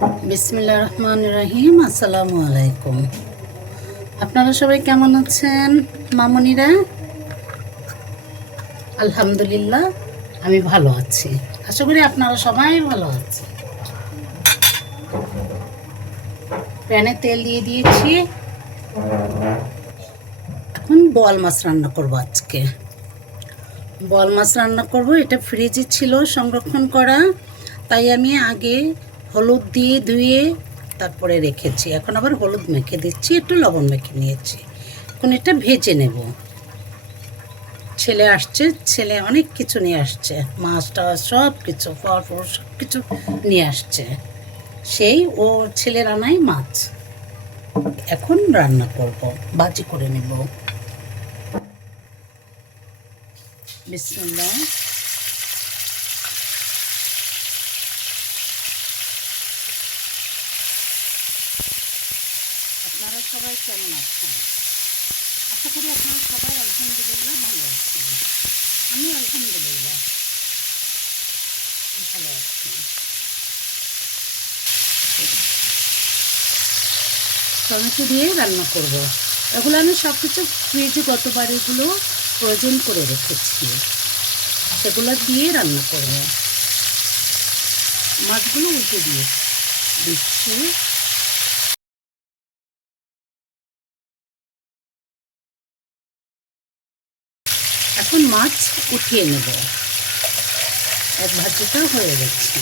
বিসমিল্লাহির রহমানির রহিম। আসসালামু আলাইকুম। আপনারা সবাই কেমন আছেন মামুনিরা? আলহামদুলিল্লাহ, আমি ভালো আছি। আশা করি আপনারা সবাই ভালো আছেন। প্যানে তেল দিয়ে দিয়েছি। এখন বোয়াল মাছ রান্না করব। আজকে বোয়াল মাছ রান্না করব। এটা ফ্রিজে ছিল সংরক্ষণ করা, তাই আমি আগে হলুদ দিয়ে ধুয়ে তারপরে রেখেছি। এখন আবার হলুদ মেখে দিচ্ছি, একটু লবণ মেখে নিয়েছি। এখন এটা ভেজে নেব। ছেলে আসছে, ছেলে অনেক কিছু নিয়ে আসছে, মাছটা সব কিছু ফল সব কিছু নিয়ে আসছে। সেই ও ছেলের আনাই মাছ এখন রান্না করব, ভাজি করে নেব। বিসমিল্লাহ। আপনারা সবাই কেমন আছেন? আশা করি আপনারা সবাই আলহামদুলিল্লাহ ভালো আছেন। আমি আলহামদুলিল্লাহ ভালো আছি। টমেটো দিয়ে রান্না করব। এগুলো আমি সব কিছু ফ্রিজে গতবার এগুলো ফ্রোজেন করে রেখেছি, সেগুলো দিয়ে রান্না করব। মাছগুলো উল্টে দিয়ে দিচ্ছি। এখন মাছ উঠিয়ে নেব। এক ভাজিটা হয়ে গেছে।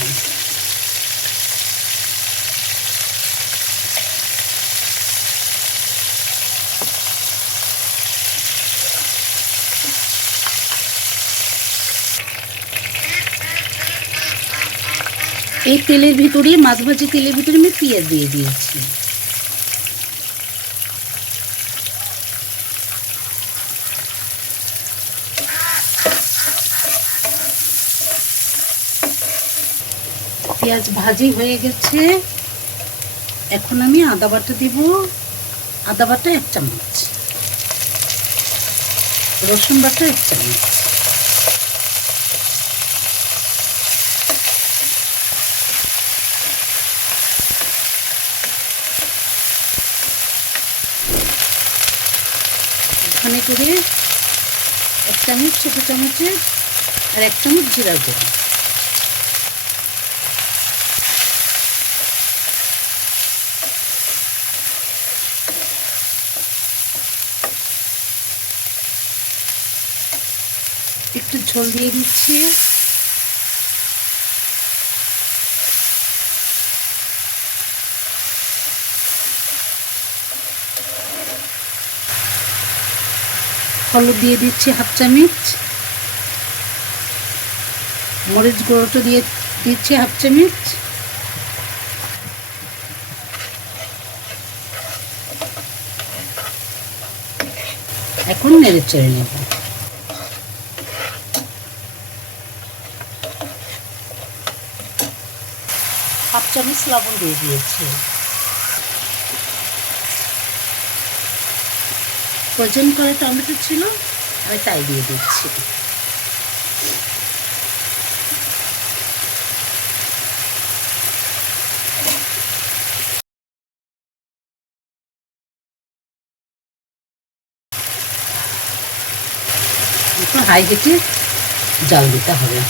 এই তেলের ভিতরে, মাছ ভাজি তেলের ভিতরে আমি পেঁয়াজ দিয়ে দিয়েছি। পেঁয়াজ ভাজি হয়ে গেছে। এখন আমি আদা বাটা দিব। আদা বাটা 1 চামচ, রসুন বাটা 1 চামচ, ধনে করে 1 চামচ ছোটো চামচের, আর 1 চামচ জিরা গুঁড়ো। একটু ঝোল দিয়ে দিচ্ছি। হলুদ দিয়ে দিচ্ছি 1/2 চামচ, মরিচ গুঁড়োটা দিয়ে দিচ্ছি 1/2 চামচ। এখন নেড়ে চেড়ে নেব। 1/2 চামচ লবণ দিয়ে দিয়েছি। ফ্রোজেন করে টমেটো ছিল, আমি তাই দিয়ে দিচ্ছি। একটু হাই হিটে জাল দিতে হবে।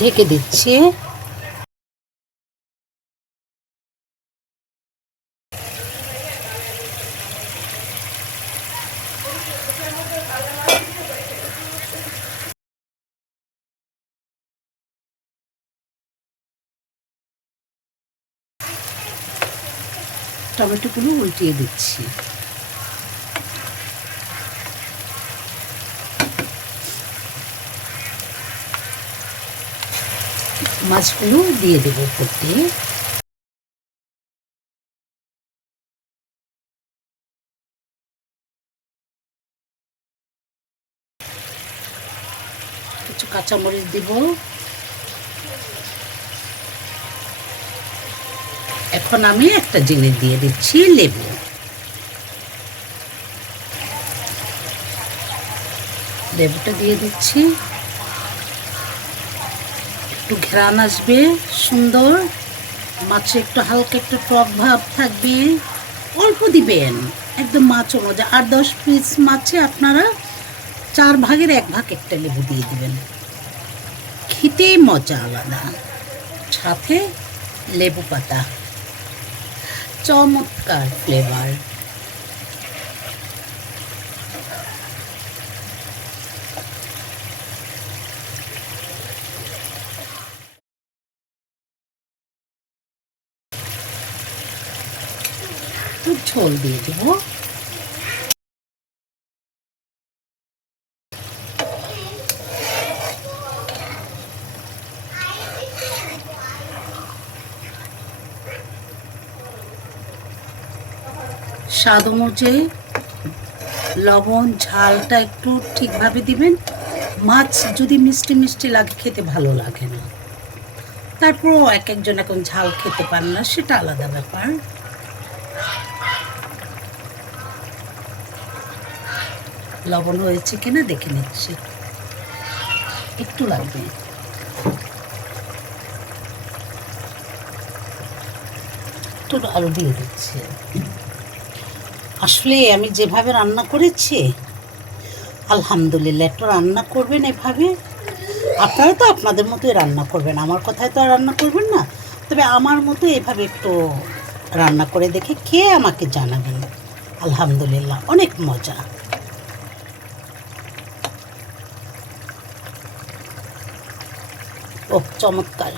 ঢেকে দিচ্ছি। টমেটোগুলো উল্টিয়ে দিচ্ছি। মাছগুলো দিয়ে দেবো উপর দিয়ে। কিছু কাঁচামরিচ দিব। এখন আমি একটা জিনিস দিয়ে দিচ্ছি, লেবু। লেবুটা দিয়ে দিচ্ছি, একটু ঘ্রাণ আসবে সুন্দর, মাছে একটু হালকা একটু টক ভাব থাকবে। অল্প দিবেন, একদম মাছ অনুযায়ী। 8-10 পিস মাছে আপনারা 1/4 ভাগ একটা লেবু দিয়ে দিবেন, খেতেই মজা আলাদা। সাথে লেবু পাতা, চমৎকার ফ্লেভার। একটু ঝোল দিয়ে দেবো। স্বাদ অনুযায়ী লবণ ঝালটা একটু ঠিকভাবে দিবেন। মাছ যদি মিষ্টি মিষ্টি লাগে খেতে ভালো লাগে না, তারপরও এক একজন এখন ঝাল খেতে পারে না, সেটা আলাদা ব্যাপার। লবণ হয়েছে কিনা দেখে নিচ্ছি, একটু লাগবে। একটু আলু দিয়ে দিচ্ছি। আসলে আমি যেভাবে রান্না করেছি, আলহামদুলিল্লাহ, একটু রান্না করবেন এভাবে। আপনারা তো আপনাদের মতোই রান্না করবেন, আমার কথায় তো আর রান্না করবেন না। তবে আমার মতো এভাবে একটু রান্না করে দেখে খেয়ে আমাকে জানাবেন। আলহামদুলিল্লাহ, অনেক মজা। ও চমৎকার।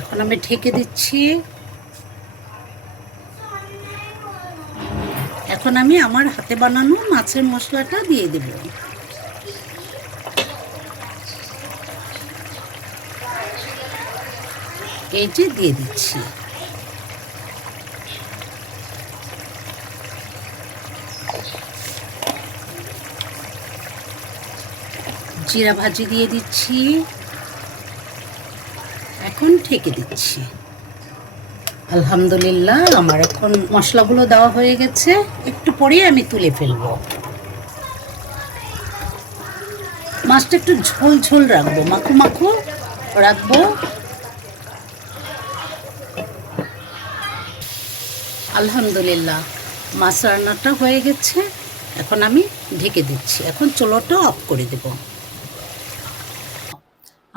এখন আমি ঢেকে দিচ্ছি। এখন আমি আমার হাতে বানানো মাছের মশলাটা দিয়ে দেব। এই যে দিয়ে দিচ্ছি। জিরা ভাজি দিয়ে দিচ্ছি। এখন ঢেকে দিচ্ছি। আলহামদুলিল্লাহ, আমার এখন মশলাগুলো দেওয়া হয়ে গেছে। একটু পরেই আমি তুলে ফেলবো। মাছটা একটু ঝোল ঝোল রাখবো, মাখো মাখো রাখবো। আলহামদুলিল্লাহ, মাছ রান্নাটা হয়ে গেছে। এখন আমি ঢেকে দিচ্ছি। এখন চুলাটা অফ করে দেব।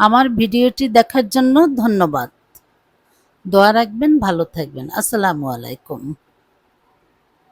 আমার ভিডিওটি দেখার জন্য ধন্যবাদ। দোয়া রাখবেন, ভালো থাকবেন। আসসালামু আলাইকুম।